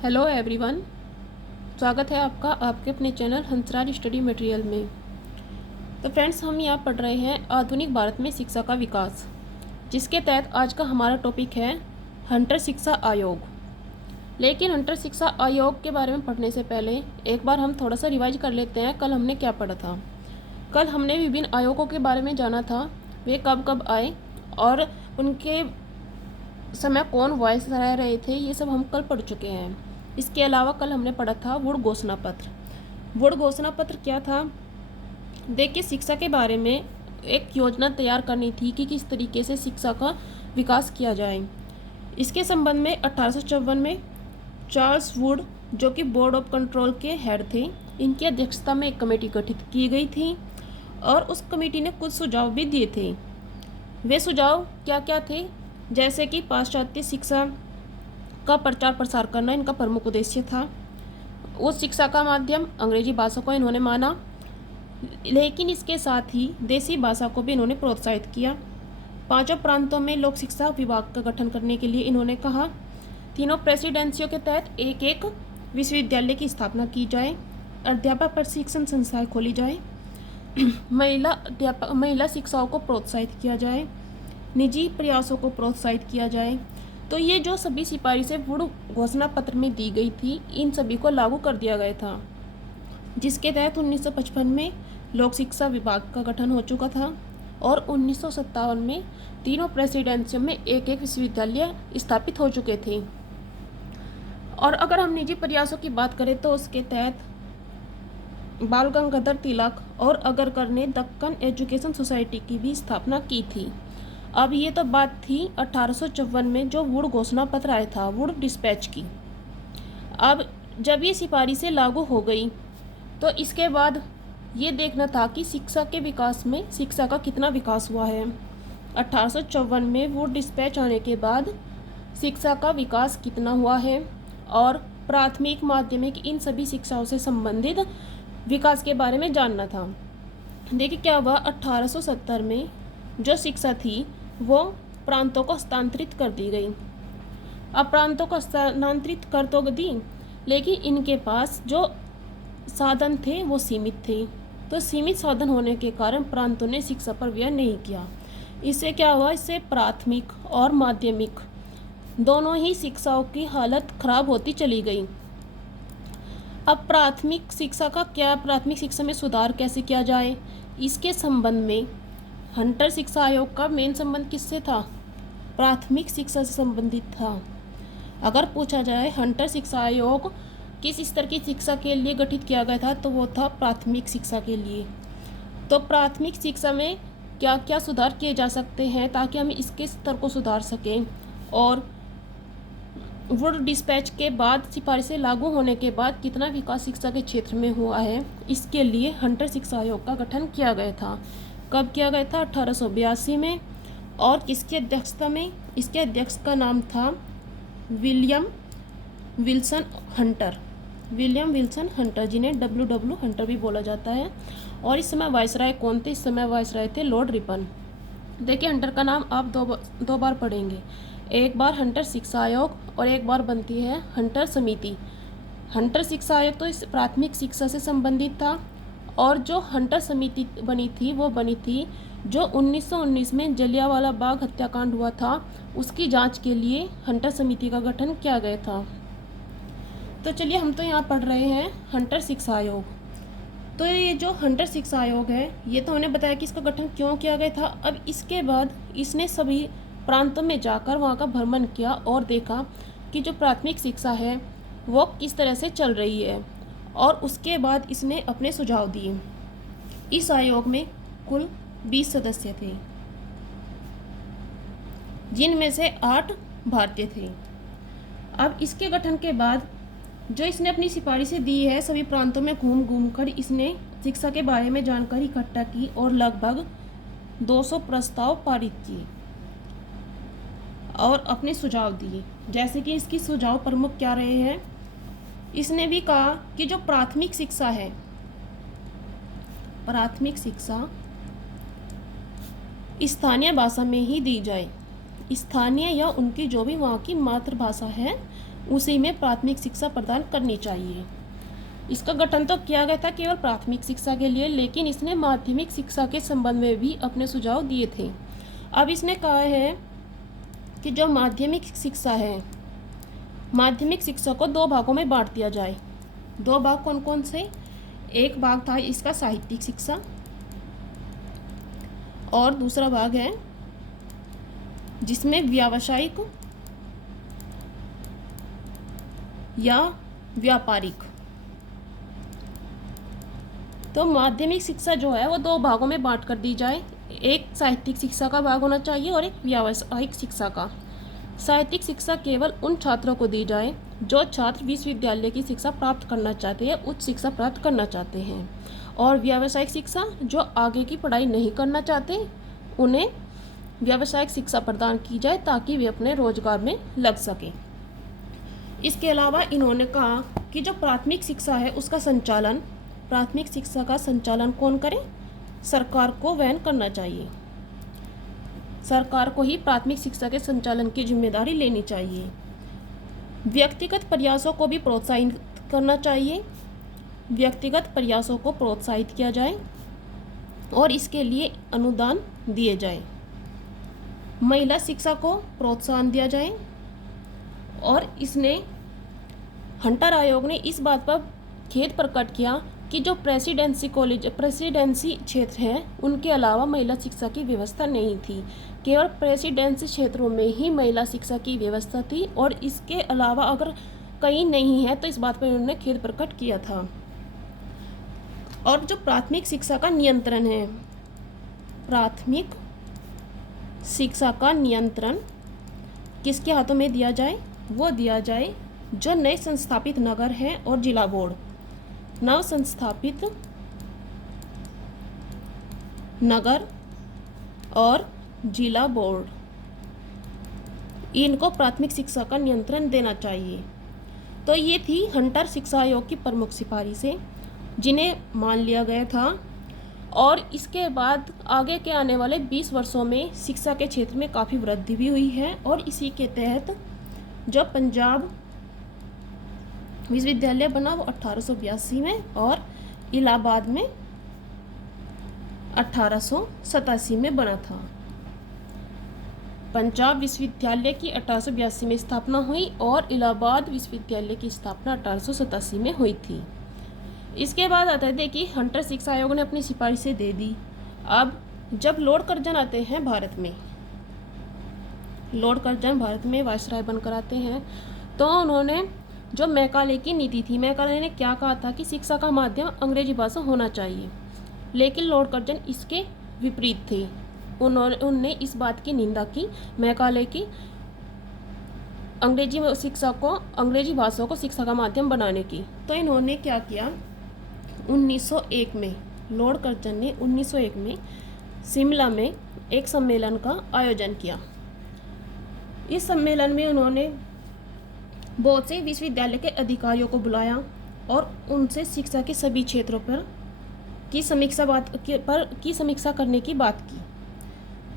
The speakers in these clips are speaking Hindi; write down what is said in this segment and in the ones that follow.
Hello everyone. स्वागत है आपका आपके अपने चैनल हंसराज स्टडी मटेरियल में। तो फ्रेंड्स, हम यहाँ पढ़ रहे हैं आधुनिक भारत में शिक्षा का विकास, जिसके तहत आज का हमारा टॉपिक है हंटर शिक्षा आयोग। लेकिन हंटर शिक्षा आयोग के बारे में पढ़ने से पहले एक बार हम थोड़ा सा रिवाइज कर लेते हैं। कल हमने क्या पढ़ा था? कल हमने विभिन्न आयोगों के बारे में जाना था, वे कब कब आए और उनके समय कौन वॉइस रह रहे थे, ये सब हम कल पढ़ चुके हैं। इसके अलावा कल हमने पढ़ा था वुड घोषणा पत्र। वुड घोषणा पत्र क्या था? देखिए, शिक्षा के बारे में एक योजना तैयार करनी थी कि किस तरीके से शिक्षा का विकास किया जाए। इसके संबंध में 1854 में चार्ल्स वुड, जो कि बोर्ड ऑफ कंट्रोल के हेड थे, इनकी अध्यक्षता में एक कमेटी गठित की गई थी और उस कमेटी ने कुछ सुझाव भी दिए थे। वे सुझाव क्या क्या थे? जैसे कि पाश्चात्य शिक्षा का प्रचार प्रसार करना इनका प्रमुख उद्देश्य था। उस शिक्षा का माध्यम अंग्रेजी भाषा को इन्होंने माना, लेकिन इसके साथ ही देसी भाषा को भी इन्होंने प्रोत्साहित किया। 5 प्रांतों में लोक शिक्षा विभाग का गठन करने के लिए इन्होंने कहा। 3 प्रेसिडेंसियों के तहत एक एक विश्वविद्यालय की स्थापना की जाए। अध्यापक प्रशिक्षण संस्थाएं खोली जाए। महिला शिक्षाओं को प्रोत्साहित किया जाए। निजी प्रयासों को प्रोत्साहित किया जाए। तो ये जो सभी सिफारिशें वुड घोषणा पत्र में दी गई थी, इन सभी को लागू कर दिया गया था, जिसके तहत 1955 में लोक शिक्षा विभाग का गठन हो चुका था और 1957 में 3 प्रेसिडेंसियों में एक एक विश्वविद्यालय स्थापित हो चुके थे। और अगर हम निजी प्रयासों की बात करें तो उसके तहत बाल गंगाधर तिलक और अगरकर ने दक्कन एजुकेशन सोसाइटी की भी स्थापना की थी। अब ये तो बात थी 1854 में जो वुड घोषणा पत्र आया था, वुड डिस्पैच की। अब जब ये सिफारिशें लागू हो गई तो इसके बाद ये देखना था कि शिक्षा के विकास में शिक्षा का कितना विकास हुआ है। 1854 में वुड डिस्पैच आने के बाद शिक्षा का विकास कितना हुआ है और प्राथमिक माध्यमिक इन सभी शिक्षाओं से संबंधित विकास के बारे में जानना था। देखिए क्या हुआ, 1870 में जो शिक्षा थी वो प्रांतों को हस्तांतरित कर दी गई। अब प्रांतों को हस्तांतरित कर तो दी, लेकिन इनके पास जो साधन थे वो सीमित थे। तो सीमित साधन होने के कारण प्रांतों ने शिक्षा पर व्यय नहीं किया। इससे क्या हुआ, इससे प्राथमिक और माध्यमिक दोनों ही शिक्षाओं की हालत खराब होती चली गई। अब प्राथमिक शिक्षा का क्या, प्राथमिक शिक्षा में सुधार कैसे किया जाए, इसके संबंध में हंटर शिक्षा आयोग का मेन संबंध किससे था? प्राथमिक शिक्षा से संबंधित था। अगर पूछा जाए हंटर शिक्षा आयोग किस स्तर की शिक्षा के लिए गठित किया गया था, तो वो था प्राथमिक शिक्षा के लिए। तो प्राथमिक शिक्षा में क्या क्या सुधार किए जा सकते हैं ताकि हम इसके स्तर को सुधार सकें, और वुड डिस्पैच के बाद सिफारिशें लागू होने के बाद कितना विकास शिक्षा के क्षेत्र में हुआ है, इसके लिए हंटर शिक्षा आयोग का गठन किया गया था। कब किया गया था? 1882 में। और किसकी अध्यक्षता में? इसके अध्यक्ष का नाम था William Wilson Hunter. William Wilson Hunter, जिन्हें W हंटर भी बोला जाता है। और इस समय वायसराय कौन थे? इस समय वायसराय थे लॉर्ड रिपन। देखिए, हंटर का नाम आप दो बार पढ़ेंगे। एक बार हंटर शिक्षा आयोग और एक बार बनती है हंटर समिति। हंटर शिक्षा आयोग तो इस प्राथमिक शिक्षा से संबंधित था, और जो हंटर समिति बनी थी वो बनी थी जो 1919 में जलियांवाला बाग हत्याकांड हुआ था, उसकी जांच के लिए हंटर समिति का गठन किया गया था। तो चलिए, हम तो यहाँ पढ़ रहे हैं हंटर शिक्षा आयोग। तो ये जो हंटर शिक्षा आयोग है, ये तो हमने बताया कि इसका गठन क्यों किया गया था। अब इसके बाद इसने सभी प्रांतों में जाकर वहाँ का भ्रमण किया और देखा कि जो प्राथमिक शिक्षा है वो किस तरह से चल रही है, और उसके बाद इसने अपने सुझाव दिए। इस आयोग में कुल 20 सदस्य थे, जिनमें से 8 भारतीय थे। अब इसके गठन के बाद जो इसने अपनी सिफारिशें दी है, सभी प्रांतों में घूम घूम कर इसने शिक्षा के बारे में जानकारी इकट्ठा की और लगभग 200 प्रस्ताव पारित किए और अपने सुझाव दिए। जैसे कि इसकी सुझाव प्रमुख क्या रहे हैं, इसने भी कहा कि जो प्राथमिक शिक्षा है, प्राथमिक शिक्षा स्थानीय भाषा में ही दी जाए। स्थानीय या उनकी जो भी वहाँ की मातृभाषा है उसी में प्राथमिक शिक्षा प्रदान करनी चाहिए। इसका गठन तो किया गया था केवल प्राथमिक शिक्षा के लिए, लेकिन इसने माध्यमिक शिक्षा के संबंध में भी अपने सुझाव दिए थे। अब इसने कहा है कि जो माध्यमिक शिक्षा है, माध्यमिक शिक्षा को दो भागों में बांट दिया जाए। दो भाग कौन कौन से? एक भाग था इसका साहित्यिक शिक्षा और दूसरा भाग है जिसमें व्यावसायिक या व्यापारिक। तो माध्यमिक शिक्षा जो है वो दो भागों में बांट कर दी जाए। एक साहित्यिक शिक्षा का भाग होना चाहिए और एक व्यावसायिक शिक्षा का। साहित्यिक शिक्षा केवल उन छात्रों को दी जाए जो छात्र विश्वविद्यालय की शिक्षा प्राप्त करना चाहते हैं, उच्च शिक्षा प्राप्त करना चाहते हैं। और व्यावसायिक शिक्षा जो आगे की पढ़ाई नहीं करना चाहते उन्हें व्यावसायिक शिक्षा प्रदान की जाए ताकि वे अपने रोजगार में लग सकें। इसके अलावा इन्होंने कहा कि जो प्राथमिक शिक्षा है उसका संचालन, प्राथमिक शिक्षा का संचालन कौन करे? सरकार को वहन करना चाहिए। सरकार को ही प्राथमिक शिक्षा के संचालन की जिम्मेदारी लेनी चाहिए। व्यक्तिगत प्रयासों को भी प्रोत्साहित करना चाहिए। व्यक्तिगत प्रयासों को प्रोत्साहित किया जाए और इसके लिए अनुदान दिए जाए। महिला शिक्षा को प्रोत्साहन दिया जाए। और इसने हंटर आयोग ने इस बात पर खेद प्रकट किया कि जो प्रेसिडेंसी क्षेत्र है उनके अलावा महिला शिक्षा की व्यवस्था नहीं थी। केवल प्रेसिडेंसी क्षेत्रों में ही महिला शिक्षा की व्यवस्था थी और इसके अलावा अगर कहीं नहीं है तो इस बात पर उन्होंने खेद प्रकट किया था। और जो प्राथमिक शिक्षा का नियंत्रण है, प्राथमिक शिक्षा का नियंत्रण किसके हाथों में दिया जाए? वो दिया जाए जो नए संस्थापित नगर हैं और जिला बोर्ड। नव संस्थापित नगर और जिला बोर्ड, इनको प्राथमिक शिक्षा का नियंत्रण देना चाहिए। तो ये थी हंटर शिक्षा आयोग की प्रमुख सिफारिशें जिन्हें मान लिया गया था। और इसके बाद आगे के आने वाले 20 वर्षों में शिक्षा के क्षेत्र में काफ़ी वृद्धि भी हुई है। और इसी के तहत जो पंजाब विश्वविद्यालय बना वो 1882 में और इलाहाबाद में 1887 में बना था। पंजाब विश्वविद्यालय की 1882 में स्थापना हुई और इलाहाबाद विश्वविद्यालय की स्थापना 1887 में हुई थी। इसके बाद आता है कि हंटर शिक्षा आयोग ने अपनी सिफारिशें दे दी। अब जब लॉर्ड कर्जन आते हैं भारत में, लॉर्ड कर्जन भारत में वायसराय बनकर आते हैं, तो उन्होंने जो मैकाले की नीति थी, मैकाले ने क्या कहा था कि शिक्षा का माध्यम अंग्रेजी भाषा होना चाहिए। लेकिन लॉर्ड कर्जन इसके विपरीत थे। उनने इस बात की निंदा की मैकाले की, अंग्रेजी शिक्षा को, अंग्रेजी भाषा को शिक्षा का माध्यम बनाने की। तो इन्होंने क्या किया, 1901 में लॉर्ड कर्जन ने 1901 में शिमला में एक सम्मेलन का आयोजन किया। इस सम्मेलन में उन्होंने बहुत से विश्वविद्यालय के अधिकारियों को बुलाया और उनसे शिक्षा के सभी क्षेत्रों पर की समीक्षा करने की बात की।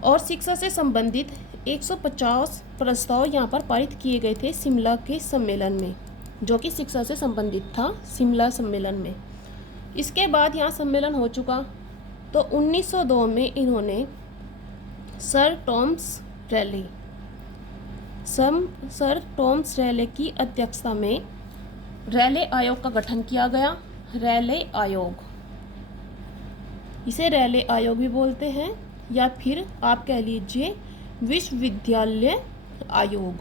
और शिक्षा से संबंधित 150 प्रस्ताव यहाँ पर पारित किए गए थे शिमला के सम्मेलन में, जो कि शिक्षा से संबंधित था शिमला सम्मेलन में। इसके बाद यहाँ सम्मेलन हो चुका तो 1902 में इन्होंने सर टॉमस रैले की अध्यक्षता में रैले आयोग का गठन किया गया। रैले आयोग, इसे रैले आयोग भी बोलते हैं या फिर आप कह लीजिए विश्वविद्यालय आयोग।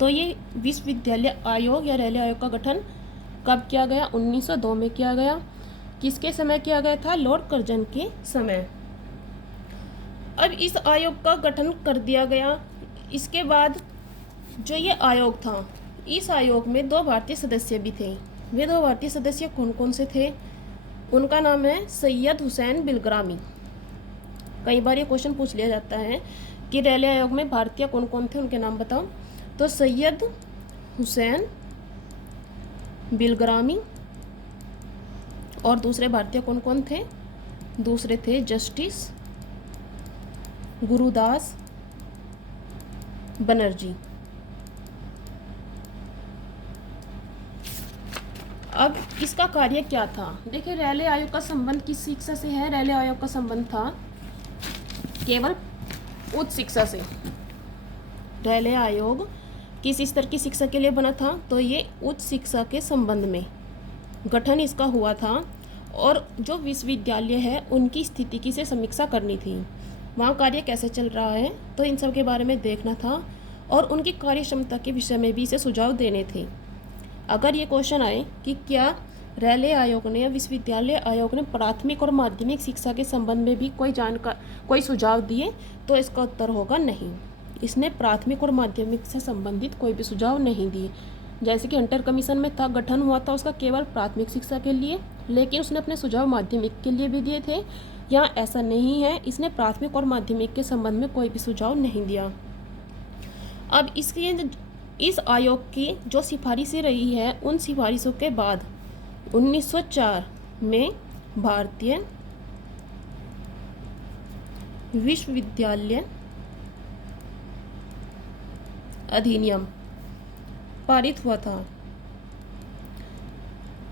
तो ये विश्वविद्यालय आयोग या रैले आयोग का गठन कब किया गया? 1902 में किया गया। किसके समय किया गया था? लॉर्ड कर्जन के समय। अब इस आयोग का गठन कर दिया गया। इसके बाद जो ये आयोग था, इस आयोग में 2 भारतीय सदस्य भी थे। वे 2 भारतीय सदस्य कौन कौन से थे? उनका नाम है सैयद हुसैन बिलग्रामी। कई बार ये क्वेश्चन पूछ लिया जाता है कि रैले आयोग में भारतीय कौन कौन थे, उनके नाम बताओ। तो सैयद हुसैन बिलग्रामी और दूसरे भारतीय कौन कौन थे? दूसरे थे जस्टिस गुरुदास बनर्जी। अब इसका कार्य क्या था? देखिए, रेले आयोग का संबंध किस शिक्षा से है? रेले आयोग का संबंध था केवल उच्च शिक्षा से। रेले आयोग किस स्तर की शिक्षा के लिए बना था? तो ये उच्च शिक्षा के संबंध में गठन इसका हुआ था, और जो विश्वविद्यालय है उनकी स्थिति की से समीक्षा करनी थी, वहाँ कार्य कैसे चल रहा है, तो इन सब के बारे में देखना था, और उनकी कार्य क्षमता के विषय में भी इसे सुझाव देने थे। अगर ये क्वेश्चन आए कि क्या रेले आयोग ने या विश्वविद्यालय आयोग ने प्राथमिक और माध्यमिक शिक्षा के संबंध में भी कोई सुझाव दिए, तो इसका उत्तर होगा नहीं। इसने प्राथमिक और माध्यमिक से संबंधित कोई भी सुझाव नहीं दिए। जैसे कि हंटर कमीशन में था, गठन हुआ था उसका केवल प्राथमिक शिक्षा के लिए, लेकिन उसने अपने सुझाव माध्यमिक के लिए भी दिए थे। यहाँ ऐसा नहीं है, इसने प्राथमिक और माध्यमिक के संबंध में कोई भी सुझाव नहीं दिया। अब इस आयोग की जो सिफारिशें रही है, उन सिफारिशों के बाद 1904 में भारतीय विश्वविद्यालय अधिनियम पारित हुआ था।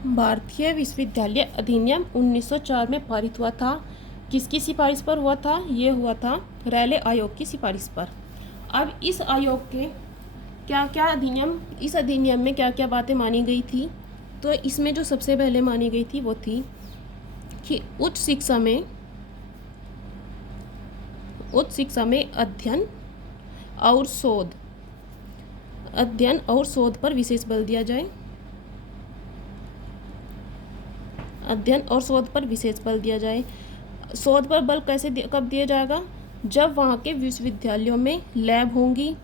भारतीय विश्वविद्यालय अधिनियम 1904 में पारित हुआ था। किसकी सिफारिश पर हुआ था? ये हुआ था रेले आयोग की सिफारिश पर। अब इस आयोग के क्या क्या इस अधिनियम में क्या क्या बातें मानी गई थी? तो इसमें जो सबसे पहले मानी गई थी वो थी कि उच्च शिक्षा में अध्ययन और शोध पर विशेष बल दिया जाए। अध्ययन और शोध पर विशेष बल दिया जाए। शोध पर बल कब दिया जाएगा? जब वहाँ के विश्वविद्यालयों में लैब होंगी,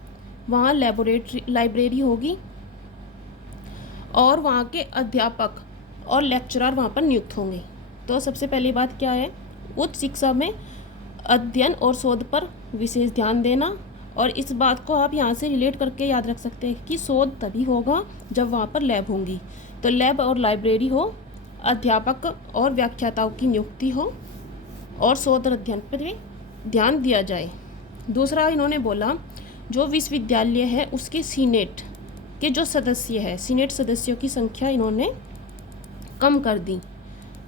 वहाँ लाइब्रेरी होगी, और वहाँ के अध्यापक और लेक्चरर वहाँ पर नियुक्त होंगे। तो सबसे पहली बात क्या है? उच्च शिक्षा में अध्ययन और शोध पर विशेष ध्यान देना। और इस बात को आप यहाँ से रिलेट करके याद रख सकते हैं कि शोध तभी होगा जब वहाँ पर लैब होंगी। तो लैब और लाइब्रेरी हो, अध्यापक और व्याख्याताओं की नियुक्ति हो, और शोध और अध्ययन पर भी ध्यान दिया जाए। दूसरा इन्होंने बोला, जो विश्वविद्यालय है उसके सीनेट के जो सदस्य है, सीनेट सदस्यों की संख्या इन्होंने कम कर दी।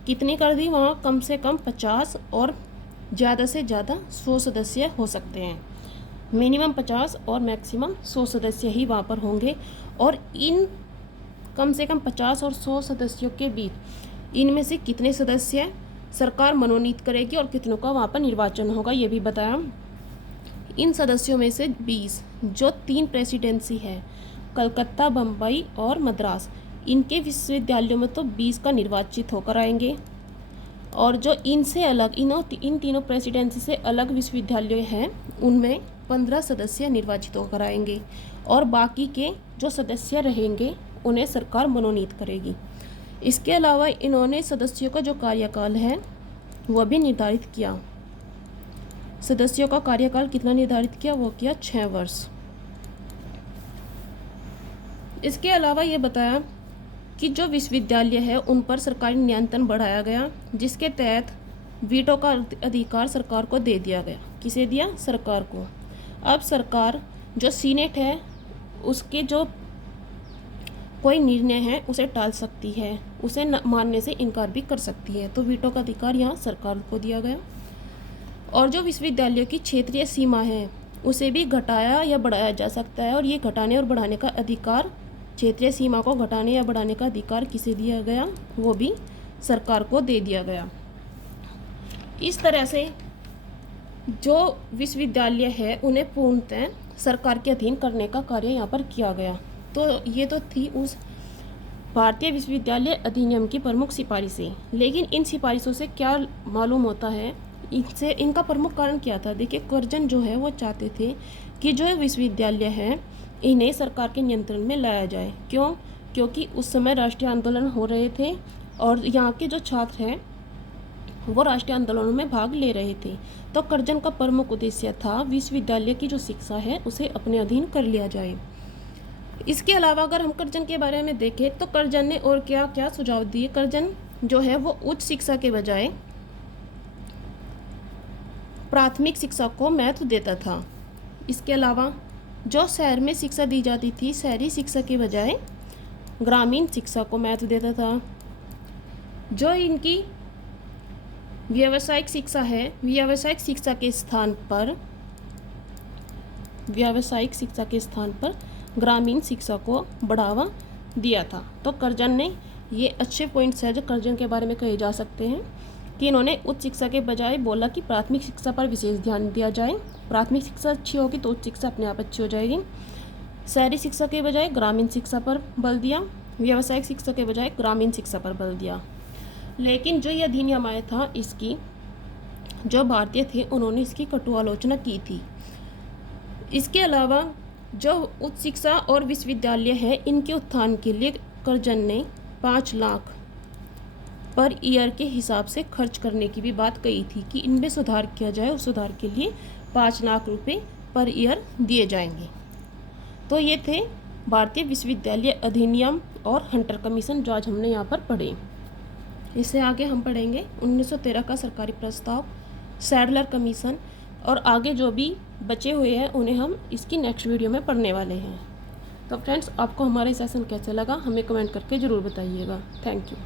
कितनी कर दी? वहाँ कम से कम 50 और ज़्यादा से ज़्यादा 100 सदस्य हो सकते हैं। मिनिमम 50 और मैक्सिमम 100 सदस्य ही वहाँ पर होंगे। और इन कम से कम 50 और 100 सदस्यों के बीच इनमें से कितने सदस्य सरकार मनोनीत करेगी और कितनों का वहाँ पर निर्वाचन होगा, ये भी बताया। इन सदस्यों में से 20 जो 3 प्रेसिडेंसी है, कलकत्ता, बम्बई और मद्रास, इनके विश्वविद्यालयों में तो 20 का निर्वाचित होकर आएंगे। और जो इनसे अलग इन तीनों प्रेसिडेंसी से अलग विश्वविद्यालय हैं, उनमें 15 सदस्य निर्वाचित होकर आएंगे, और बाकी के जो सदस्य रहेंगे उन्हें सरकार मनोनीत करेगी। इसके अलावा इन्होंने सदस्यों का जो कार्यकाल है वह भी निर्धारित किया। सदस्यों का कार्यकाल कितना निर्धारित किया? वो किया 6 वर्ष। इसके अलावा ये बताया कि जो विश्वविद्यालय है उन पर सरकारी नियंत्रण बढ़ाया गया, जिसके तहत वीटो का अधिकार सरकार को दे दिया गया। किसे दिया? सरकार को। अब सरकार जो सीनेट है उसके जो कोई निर्णय है उसे टाल सकती है, उसे मानने से इनकार भी कर सकती है। तो वीटो का अधिकार यहाँ सरकार को दिया गया। और जो विश्वविद्यालयों की क्षेत्रीय सीमा है उसे भी घटाया या बढ़ाया जा सकता है, और ये घटाने और बढ़ाने का अधिकार, क्षेत्रीय सीमा को घटाने या बढ़ाने का अधिकार किसे दिया गया? वो भी सरकार को दे दिया गया। इस तरह से जो विश्वविद्यालय है उन्हें पूर्णतः सरकार के अधीन करने का कार्य यहाँ पर किया गया। तो ये तो थी उस भारतीय विश्वविद्यालय अधिनियम की प्रमुख सिफारिशें। लेकिन इन सिफारिशों से क्या मालूम होता है? इनका प्रमुख कारण क्या था? देखिए, कर्जन जो है वो चाहते थे कि जो विश्वविद्यालय है इन्हें सरकार के नियंत्रण में लाया जाए। क्यों? क्योंकि उस समय राष्ट्रीय आंदोलन हो रहे थे, और यहाँ के जो छात्र हैं वो राष्ट्रीय आंदोलनों में भाग ले रहे थे। तो कर्जन का प्रमुख उद्देश्य था विश्वविद्यालय की जो शिक्षा है उसे अपने अधीन कर लिया जाए। इसके अलावा अगर हम कर्जन के बारे में देखें तो कर्जन ने और क्या क्या सुझाव दिए? कर्जन जो है वो उच्च शिक्षा के बजाय प्राथमिक शिक्षा को महत्व देता था। इसके अलावा जो शहर में शिक्षा दी जाती थी शहरी शिक्षा के बजाय ग्रामीण शिक्षा को महत्व देता था। जो इनकी व्यावसायिक शिक्षा है, व्यावसायिक शिक्षा के स्थान पर ग्रामीण शिक्षा को बढ़ावा दिया था। तो कर्जन ने ये अच्छे पॉइंट्स हैं जो कर्जन के बारे में कहे जा सकते हैं कि इन्होंने उच्च शिक्षा के बजाय बोला कि प्राथमिक शिक्षा पर विशेष ध्यान दिया जाए। प्राथमिक शिक्षा अच्छी होगी तो उच्च शिक्षा अपने आप अच्छी हो जाएगी। शहरी शिक्षा के बजाय ग्रामीण शिक्षा पर बल दिया, व्यावसायिक शिक्षा के बजाय ग्रामीण शिक्षा पर बल दिया। लेकिन जो ये अधिनियम आया था, इसकी जो भारतीय थे उन्होंने इसकी कटु आलोचना की थी। इसके अलावा जो उच्च शिक्षा और विश्वविद्यालय है, इनके उत्थान के लिए कर्जन ने 5 लाख पर ईयर के हिसाब से खर्च करने की भी बात कही थी कि इनमें सुधार किया जाए और सुधार के लिए 5 लाख रुपए पर ईयर दिए जाएंगे। तो ये थे भारतीय विश्वविद्यालय अधिनियम और हंटर कमीशन जो आज हमने यहाँ पर पढ़े। इससे आगे हम पढ़ेंगे 1913 का सरकारी प्रस्ताव, सैडलर कमीशन और आगे जो भी बचे हुए हैं उन्हें हम इसकी नेक्स्ट वीडियो में पढ़ने वाले हैं। तो फ्रेंड्स, आपको हमारा सेशन कैसा लगा हमें कमेंट करके ज़रूर बताइएगा। Thank you.